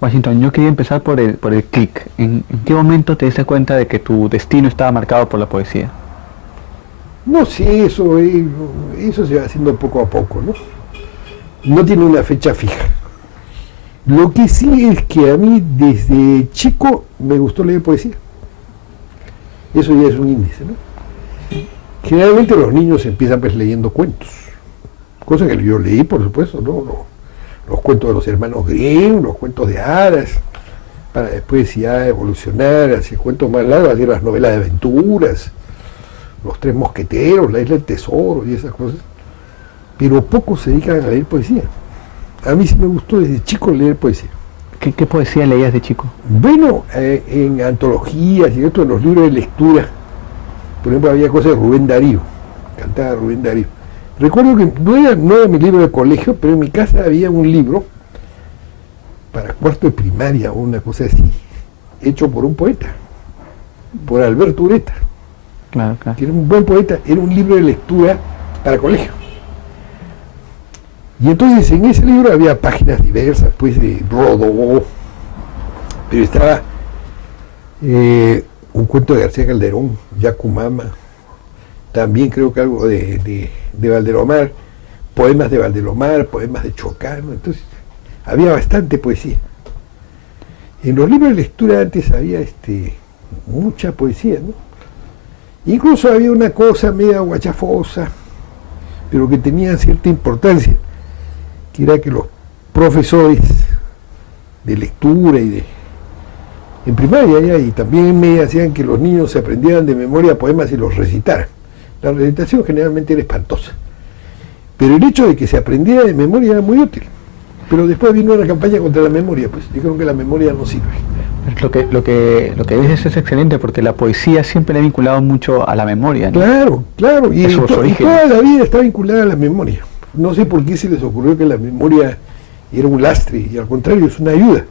Washington, yo quería empezar por el clic. ¿En qué momento te diste cuenta de que tu destino estaba marcado por la poesía? No sé, eso se va haciendo poco a poco, ¿no? No tiene una fecha fija. Lo que sí es que a mí desde chico me gustó leer poesía. Eso ya es un índice, ¿no? Generalmente los niños empiezan pues leyendo cuentos, cosa que yo leí, por supuesto, ¿no? Los cuentos de los hermanos Grimm, los cuentos de hadas, para después ya evolucionar hacia cuentos más largos, hacia las novelas de aventuras, los Tres Mosqueteros, la Isla del Tesoro y esas cosas. Pero pocos se dedican a leer poesía. A mí sí me gustó desde chico leer poesía. ¿Qué poesía leías de chico? Bueno, en antologías y esto, en los libros de lectura, por ejemplo, había cosas de Rubén Darío, cantaba Rubén Darío. Recuerdo que no era mi libro de colegio, pero en mi casa había un libro para cuarto de primaria o una cosa así, hecho por un poeta, por Alberto Ureta, Claro. que era un buen poeta, era un libro de lectura para colegio. Y entonces en ese libro había páginas diversas, pues de Rodó, pero estaba un cuento de García Calderón, Yacumama, también creo que algo de Valdelomar, poemas de Valdelomar, poemas de Chocano, entonces había bastante poesía. En los libros de lectura antes había mucha poesía, ¿no? Incluso había una cosa media guachafosa, pero que tenía cierta importancia, que era que los profesores de lectura en primaria ya, y también en media, hacían que los niños se aprendieran de memoria poemas y los recitaran. La recitación generalmente era espantosa, pero el hecho de que se aprendiera de memoria era muy útil. Pero después vino una campaña contra la memoria, pues dijeron que la memoria no sirve. Lo que dices es excelente, porque la poesía siempre le ha vinculado mucho a la memoria, ¿no? Claro, y y toda la vida está vinculada a la memoria. No sé por qué se les ocurrió que la memoria era un lastre, y al contrario, es una ayuda.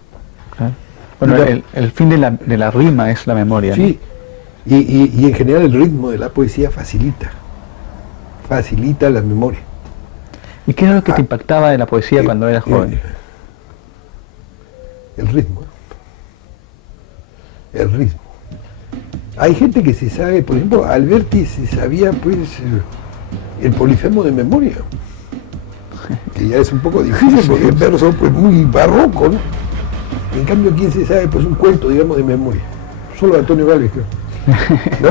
Claro. Bueno, el fin de la rima es la memoria, ¿no? Sí, y en general el ritmo de la poesía facilita la memoria. ¿Y qué era lo que te impactaba de la poesía cuando eras joven? El ritmo. Hay gente que se sabe, por ejemplo, Alberti se sabía pues el polifemo de memoria, que ya es un poco difícil porque el verso pues muy barroco, ¿no? En cambio, ¿quién se sabe pues un cuento, digamos, de memoria? Solo Antonio Gálvez, creo. ¿No?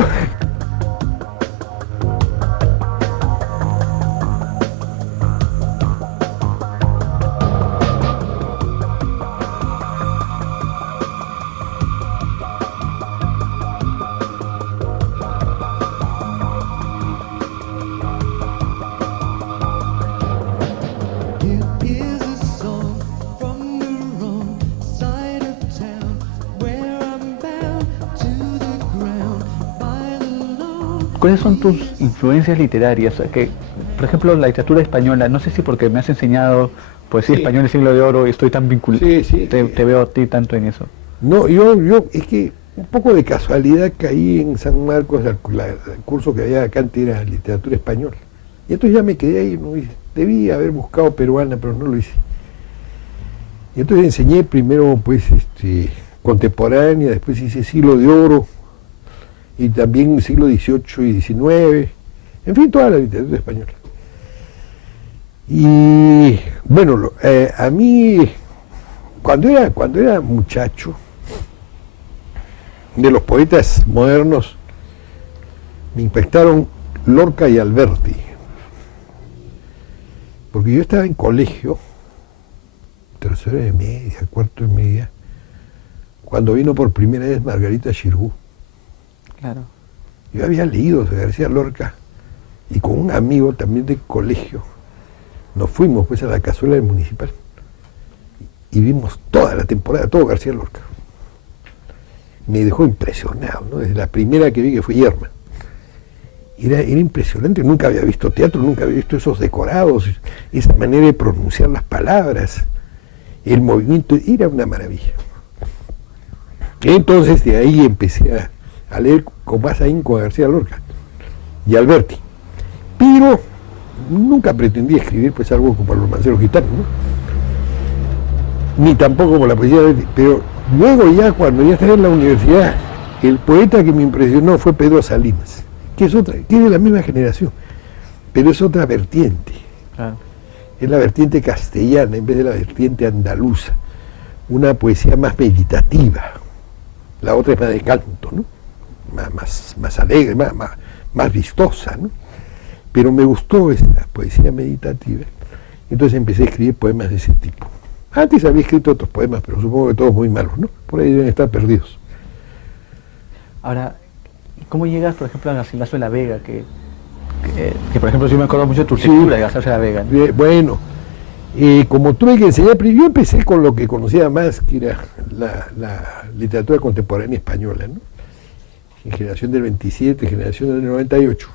¿Cuáles son tus influencias literarias? Que, por ejemplo, la literatura española, no sé si porque me has enseñado poesía española del siglo de oro y estoy tan vinculado, te veo a ti tanto en eso. No, yo es que un poco de casualidad caí en San Marcos, el curso que había acá antes era literatura española. Y entonces ya me quedé ahí, no hice. Debí haber buscado peruana, pero no lo hice. Y entonces enseñé primero pues contemporánea, después hice siglo de oro, y también siglo XVIII y XIX, en fin, toda la literatura española. Y bueno, a mí, cuando era muchacho, de los poetas modernos, me impactaron Lorca y Alberti, porque yo estaba en colegio, tercero de media, cuarto de media, cuando vino por primera vez Margarita Xirgu. Claro. Yo había leído de García Lorca y con un amigo también del colegio nos fuimos pues a la cazuela del Municipal y vimos toda la temporada, todo García Lorca. Me dejó impresionado, ¿no? Desde la primera que vi, que fue Yerma. Era impresionante, nunca había visto teatro, nunca había visto esos decorados, esa manera de pronunciar las palabras, el movimiento, era una maravilla. Entonces de ahí empecé a leer con más ahínco a García Lorca y Alberti, pero nunca pretendí escribir pues algo como el romancero gitano, ¿no? Ni tampoco como la poesía de Alberti, pero luego ya cuando ya estaba en la universidad, el poeta que me impresionó fue Pedro Salinas, que es de la misma generación, pero es otra vertiente. Claro. Es la vertiente castellana en vez de la vertiente andaluza, una poesía más meditativa, la otra es más de canto, ¿no? Más alegre, más vistosa, ¿no? Pero me gustó esta poesía meditativa, entonces empecé a escribir poemas de ese tipo. Antes había escrito otros poemas, pero supongo que todos muy malos, ¿no? Por ahí deben estar perdidos. Ahora, ¿cómo llegas, por ejemplo, a Garcilaso de la Vega? Que por ejemplo, yo me acuerdo mucho de tu lectura de Garcilaso de la Vega, ¿no? Bueno, como tuve que enseñar, yo empecé con lo que conocía más, que era la literatura contemporánea española, ¿no? En generación del 27, generación del 98.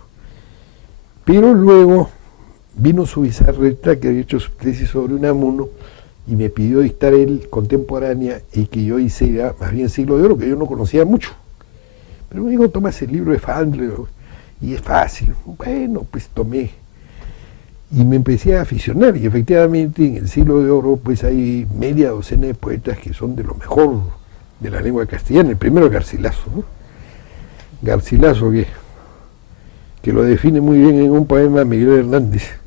Pero luego vino su bizarreta, que había hecho su tesis sobre Unamuno, y me pidió dictar él contemporánea, y que yo hice más bien Siglo de Oro, que yo no conocía mucho. Pero me dijo, toma ese libro de Fandler, y es fácil. Bueno, pues tomé. Y me empecé a aficionar, y efectivamente en el Siglo de Oro pues hay media docena de poetas que son de lo mejor de la lengua castellana. El primero es Garcilaso, ¿no? Garcilaso que lo define muy bien en un poema de Miguel Hernández.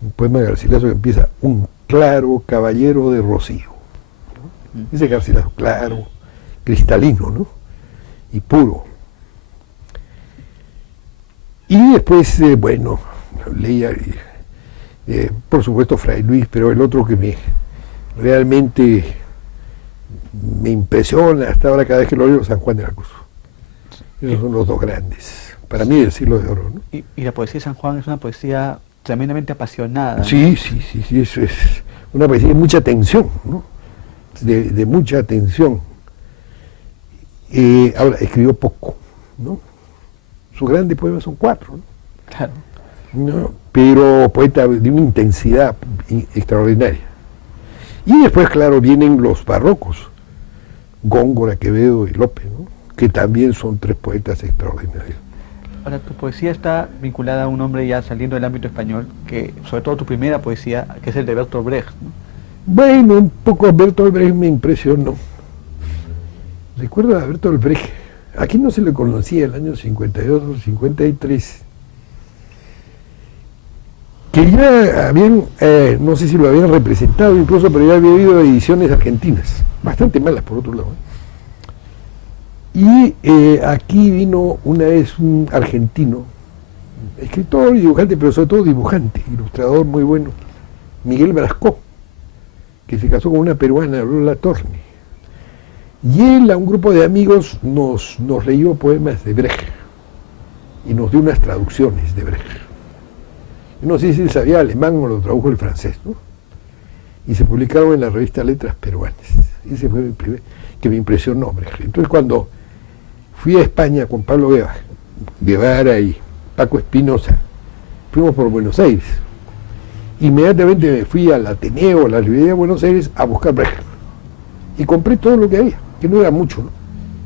Un poema de Garcilaso que empieza: un claro caballero de rocío, ¿no? Ese Garcilaso, claro, cristalino, ¿no? Y puro. Y después, bueno, leía, por supuesto, Fray Luis, pero el otro que realmente me impresiona hasta ahora cada vez que lo leo, San Juan de la Cruz. Esos son los dos grandes, para mí, del Siglo de Oro, ¿no? Y la poesía de San Juan es una poesía tremendamente apasionada, ¿no? Sí, eso es una poesía de mucha tensión, ¿no? De mucha tensión. Ahora, escribió poco, ¿no? Sus grandes poemas son 4, ¿no? Claro. ¿No? Pero poeta de una intensidad extraordinaria. Y después, claro, vienen los barrocos, Góngora, Quevedo y Lope, ¿no? Que también son 3 poetas extraordinarios. Ahora, tu poesía está vinculada a un hombre ya saliendo del ámbito español, que sobre todo tu primera poesía, que es el de Bertolt Brecht, ¿no? Bueno, un poco Bertolt Brecht me impresionó. Recuerdo a Bertolt Brecht, aquí no se le conocía el año 52 o 53, que ya habían, no sé si lo habían representado incluso, pero ya había habido ediciones argentinas, bastante malas por otro lado. Y aquí vino una vez un argentino, escritor y dibujante, pero sobre todo dibujante, ilustrador muy bueno, Miguel Brascó, que se casó con una peruana, Lola Torne. Y él, a un grupo de amigos, nos leyó poemas de Brecht y nos dio unas traducciones de Brecht. Yo no sé si él sabía alemán o lo tradujo el francés, ¿no? Y se publicaron en la revista Letras Peruanas. Ese fue el primer que me impresionó Brecht. Entonces, cuando fui a España con Pablo Guevara y Paco Espinosa, fuimos por Buenos Aires. Inmediatamente me fui al Ateneo, a la librería de Buenos Aires, a buscar Brecht. Y compré todo lo que había, que no era mucho, ¿no?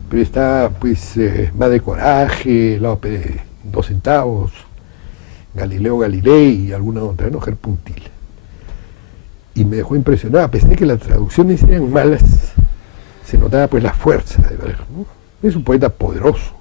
Pero está, pues, Más de Coraje, La ópera de 2 centavos, Galileo Galilei y alguna otra, ¿no? Gerpuntil. Y me dejó impresionado, a pesar de que las traducciones eran malas, se notaba pues la fuerza de Brecht, ¿no? Es un poeta poderoso.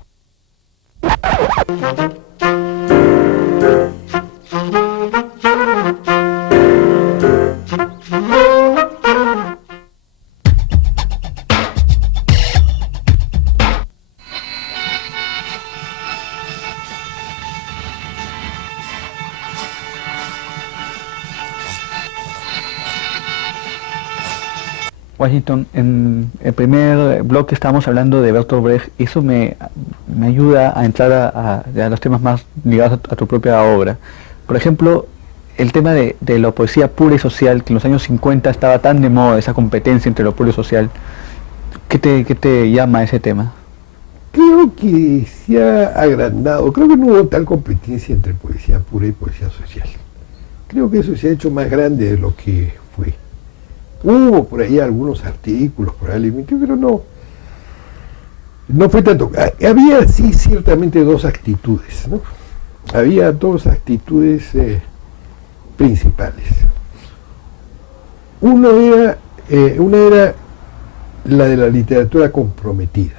Washington, en el primer bloque estábamos hablando de Bertolt Brecht, y eso me ayuda a entrar a los temas más ligados a tu propia obra. Por ejemplo, el tema de la poesía pura y social, que en los años 50 estaba tan de moda, esa competencia entre lo puro y social. ¿Qué te llama ese tema? Creo que se ha agrandado, creo que no hubo tal competencia entre poesía pura y poesía social. Creo que eso se ha hecho más grande de lo que fue. Hubo por ahí algunos artículos, probablemente, pero no fue tanto. Había sí ciertamente dos actitudes, ¿no? Había dos actitudes principales. Una era la de la literatura comprometida.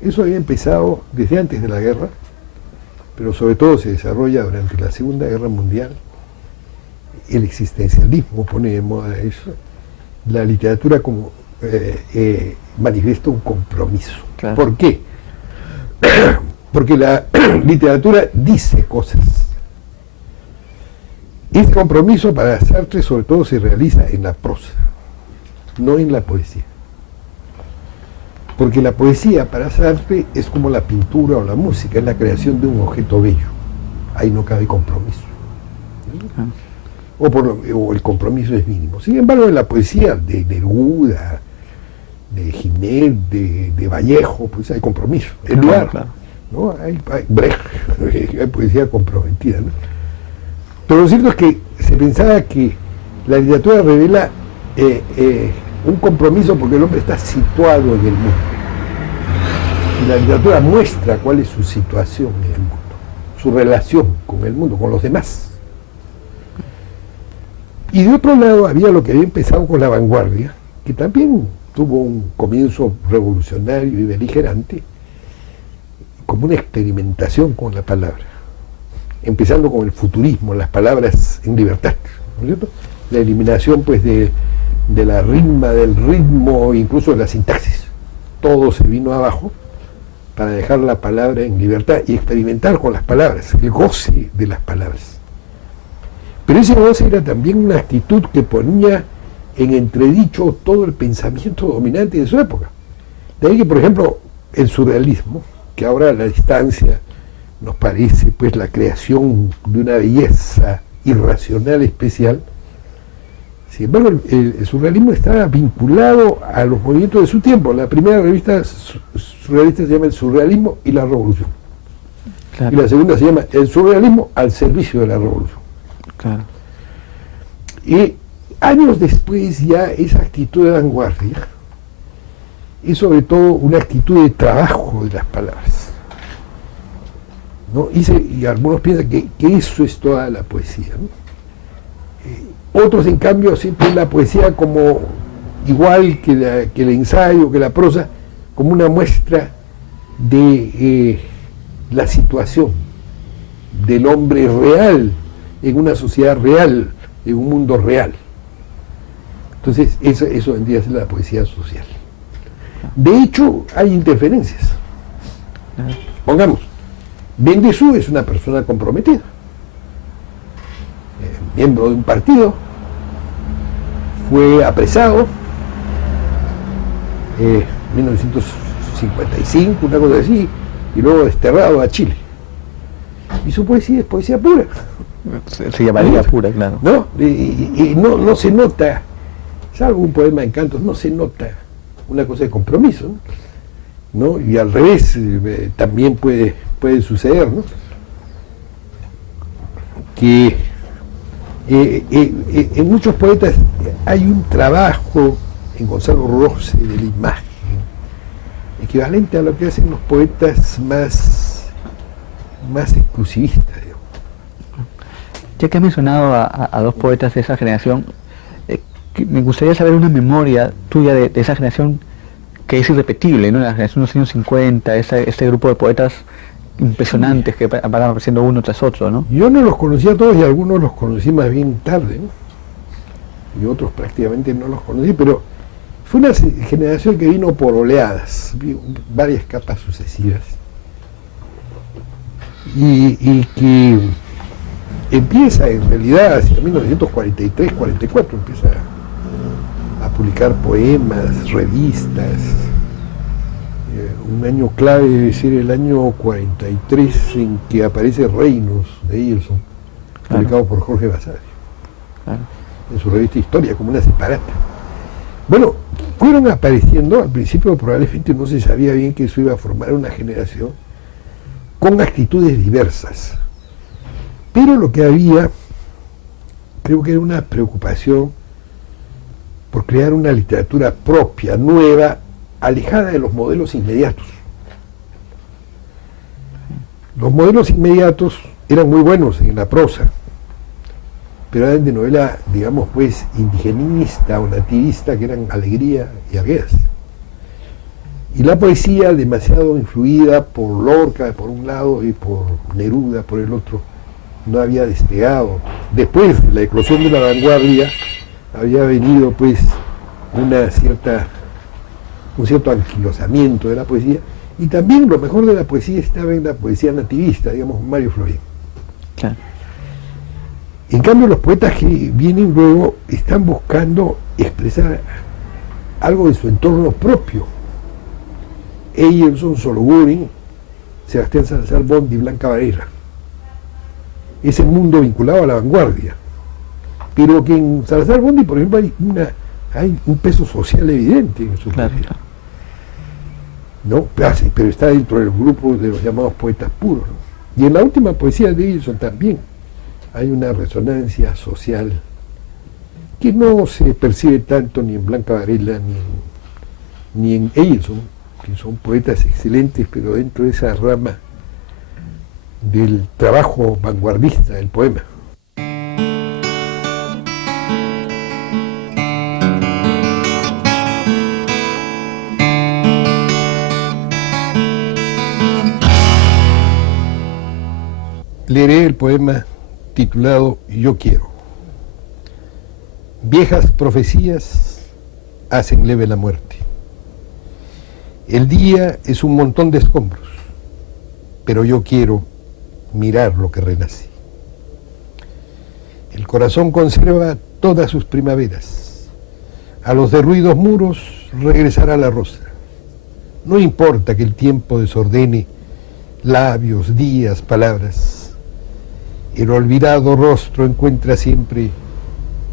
Eso había empezado desde antes de la guerra, pero sobre todo se desarrolla durante la Segunda Guerra Mundial. El existencialismo pone de moda eso. La literatura como manifiesta un compromiso. Claro. ¿Por qué? Porque la literatura dice cosas. Este compromiso para Sartre sobre todo se realiza en la prosa, no en la poesía. Porque la poesía para Sartre es como la pintura o la música, es la creación de un objeto bello. Ahí no cabe compromiso. O el compromiso es mínimo. Sin embargo, en la poesía de Neruda, de Gimeno, de Vallejo, pues hay compromiso. El lugar, claro. ¿no? Hay Brecht, hay poesía comprometida, ¿no? Pero lo cierto es que se pensaba que la literatura revela un compromiso porque el hombre está situado en el mundo. Y la literatura muestra cuál es su situación en el mundo, su relación con el mundo, con los demás. Y de otro lado había lo que había empezado con la vanguardia, que también tuvo un comienzo revolucionario y beligerante, como una experimentación con la palabra, empezando con el futurismo, las palabras en libertad, ¿no es cierto? La eliminación pues de la rima, del ritmo, incluso de la sintaxis. Todo se vino abajo para dejar la palabra en libertad y experimentar con las palabras, el goce de las palabras. Pero ese goce era también una actitud que ponía en entredicho todo el pensamiento dominante de su época. De ahí que, por ejemplo, el surrealismo, que ahora a la distancia nos parece pues la creación de una belleza irracional especial, sin embargo el surrealismo estaba vinculado a los movimientos de su tiempo. La primera revista surrealista se llama El Surrealismo y la Revolución. Claro. Y la segunda se llama El Surrealismo al servicio de la Revolución. Claro. Y años después ya esa actitud de vanguardia es sobre todo una actitud de trabajo de las palabras, ¿no? Y algunos piensan que eso es toda la poesía, ¿no? Otros en cambio siempre la poesía como igual que el ensayo, que la prosa, como una muestra de la situación del hombre real en una sociedad real, en un mundo real. Entonces eso vendría a ser la poesía social. De hecho, hay interferencias. Pongamos, Bendezú es una persona comprometida, miembro de un partido, fue apresado en 1955, una cosa así, y luego desterrado a Chile. Y su poesía es poesía pura. Se llamaría pura, claro. ¿No? Y no se nota, salvo un poema en cantos, no se nota una cosa de compromiso, ¿no? Y al revés, también puede suceder, ¿no? Que en muchos poetas hay un trabajo, en Gonzalo Rose, de la imagen, equivalente a lo que hacen los poetas más exclusivistas, digamos. Ya que has mencionado a dos poetas de esa generación, me gustaría saber una memoria tuya de esa generación que es irrepetible, ¿no? La generación de los años 50, este grupo de poetas impresionantes que van apareciendo uno tras otro, ¿no? Yo no los conocía todos y algunos los conocí más bien tarde, ¿no? Y otros prácticamente no los conocí, pero fue una generación que vino por oleadas, varias capas sucesivas, y que empieza en realidad hacia 1943-44, empieza a publicar poemas, revistas. Un año clave debe ser el año 43 en que aparece Reinos de Eilson, publicado por Jorge Basadre, en su revista Historia, como una separata. Bueno, fueron apareciendo, al principio probablemente no se sabía bien que eso iba a formar una generación con actitudes diversas, pero lo que había, creo que era una preocupación por crear una literatura propia, nueva, alejada de los modelos inmediatos. Los modelos inmediatos eran muy buenos en la prosa, pero eran de novela, digamos, pues, indigenista o nativista, que eran alegría y arguedas. Y la poesía, demasiado influida por Lorca por un lado y por Neruda por el otro, no había despegado. Después de la eclosión de la vanguardia, había venido, pues, un cierto anquilosamiento de la poesía, y también lo mejor de la poesía estaba en la poesía nativista, digamos, Mario Florín. Claro. En cambio, los poetas que vienen luego están buscando expresar algo de su entorno propio. Ejerson, Sologuren, Sebastián Salazar Bondi, Blanca Varela. Es el mundo vinculado a la vanguardia. Pero que en Salazar Bondi, por ejemplo, hay un peso social evidente en su poesía. Claro. ¿No? Pero está dentro del grupo de los llamados poetas puros, ¿no? Y en la última poesía de Ejerson también hay una resonancia social que no se percibe tanto ni en Blanca Varela ni en Ejerson, que son poetas excelentes, pero dentro de esa rama del trabajo vanguardista del poema. Leeré el poema titulado Yo quiero. Viejas profecías hacen leve la muerte. El día es un montón de escombros, pero yo quiero mirar lo que renace. El corazón conserva todas sus primaveras. A los derruidos muros regresará la rosa. No importa que el tiempo desordene labios, días, palabras. El olvidado rostro encuentra siempre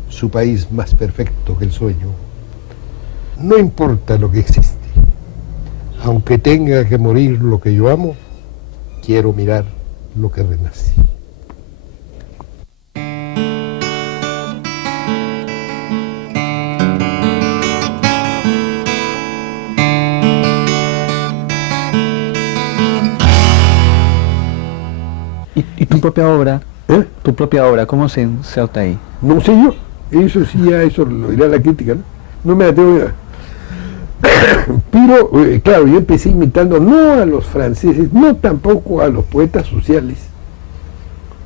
su país más perfecto que el sueño. No importa lo que existe, aunque tenga que morir lo que yo amo, quiero mirar lo que renace. ¿Y tu propia obra? Tu propia obra, ¿cómo se inserta ahí? No sé yo, eso sí, ya eso lo dirá la crítica, ¿no? No me atrevo a... Pero, claro, yo empecé imitando no a los franceses, no tampoco a los poetas sociales,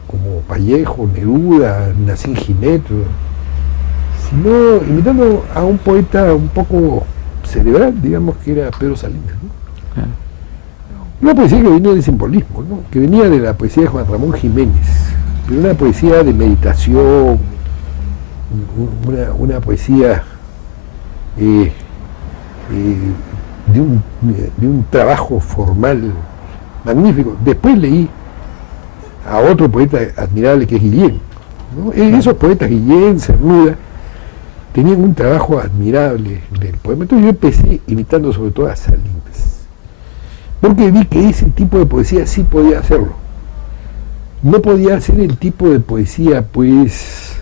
como Vallejo, Neruda, Nassim Ginet, sino imitando a un poeta un poco cerebral, digamos, que era Pedro Salinas, ¿no? Una poesía que venía del simbolismo, ¿no? Que venía de la poesía de Juan Ramón Jiménez, pero una poesía de meditación, una poesía de un trabajo formal magnífico. Después leí a otro poeta admirable que es Guillén, ¿no? Esos poetas, Guillén, Cernuda, tenían un trabajo admirable del poema. Entonces yo empecé imitando sobre todo a Salinas, porque vi que ese tipo de poesía sí podía hacerlo. No podía hacer el tipo de poesía, pues,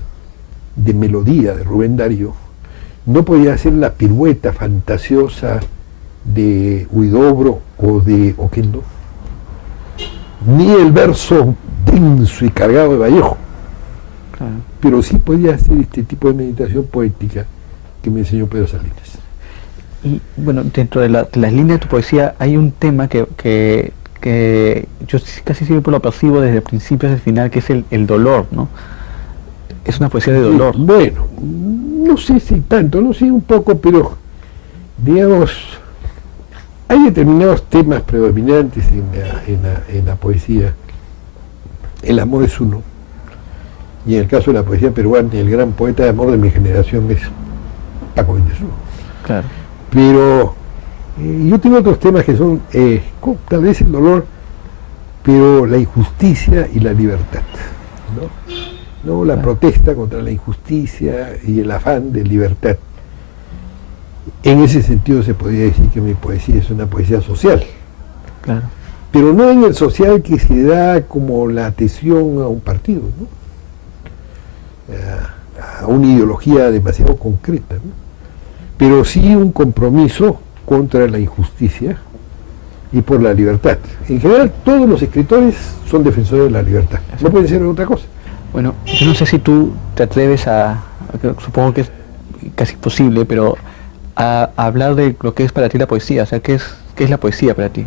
de melodía de Rubén Darío. No podía hacer la pirueta fantasiosa de Huidobro o de Oquendo, ni el verso denso y cargado de Vallejo. Claro. Pero sí podía hacer este tipo de meditación poética que me enseñó Pedro Salinas. Y bueno, dentro de las líneas de tu poesía hay un tema que yo casi siempre lo percibo desde el principio hasta el final, que es el dolor, ¿no? Es una poesía de dolor. Bueno, no sé si tanto, no sé un poco, pero digamos, hay determinados temas predominantes en la poesía. El amor es uno, y en el caso de la poesía peruana, el gran poeta de amor de mi generación es Paco Villesú. Claro. Pero yo tengo otros temas que son tal vez el dolor, pero la injusticia y la libertad, ¿no? La protesta contra la injusticia y el afán de libertad. En ese sentido se podría decir que mi poesía es una poesía social. Claro. Pero no en el social que se da como la adhesión a un partido, ¿no? A una ideología demasiado concreta, ¿no? Pero sí un compromiso contra la injusticia y por la libertad. En general, todos los escritores son defensores de la libertad. No pueden ser otra cosa. Bueno, yo no sé si tú te atreves supongo que es casi imposible, pero a hablar de lo que es para ti la poesía. O sea, qué es la poesía para ti?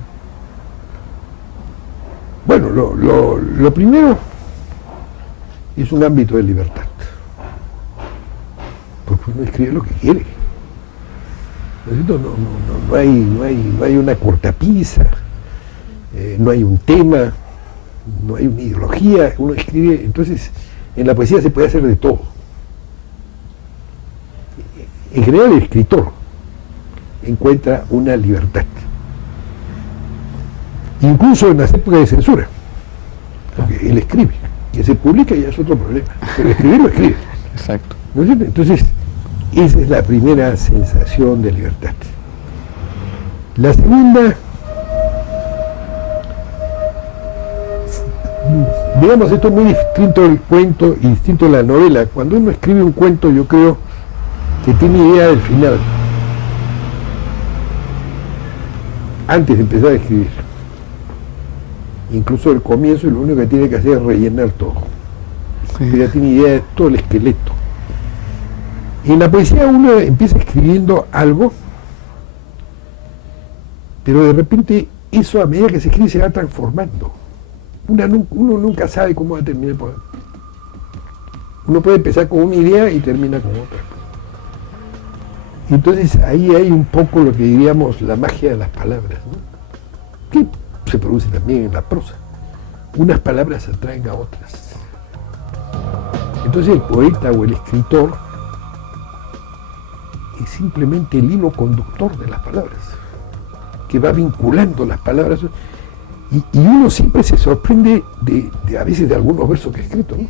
Bueno, lo primero es un ámbito de libertad. Porque uno escribe lo que quiere. ¿No es cierto? No hay una cortapisa, no hay un tema, no hay una ideología, uno escribe. Entonces, en la poesía se puede hacer de todo. En general, el escritor encuentra una libertad. Incluso en las épocas de censura. Porque él escribe. Que se publica ya es otro problema. Pero escribir lo escribe. Exacto. ¿No es cierto? Entonces, esa es la primera sensación de libertad. La segunda, digamos, esto es muy distinto del cuento y distinto de la novela. Cuando uno escribe un cuento, yo creo que tiene idea del final antes de empezar a escribir. Incluso el comienzo, y lo único que tiene que hacer es rellenar todo. Sí. Ya tiene idea de todo el esqueleto. Y en la poesía uno empieza escribiendo algo, pero de repente eso a medida que se escribe se va transformando. Uno nunca sabe cómo va a terminar el poema. Uno puede empezar con una idea y termina con otra. Entonces ahí hay un poco lo que diríamos la magia de las palabras, ¿no? Que se produce también en la prosa. Unas palabras atraen a otras. Entonces el poeta o el escritor es simplemente el hilo conductor de las palabras, que va vinculando las palabras, y uno siempre se sorprende a veces de algunos versos que he escrito, ¿no?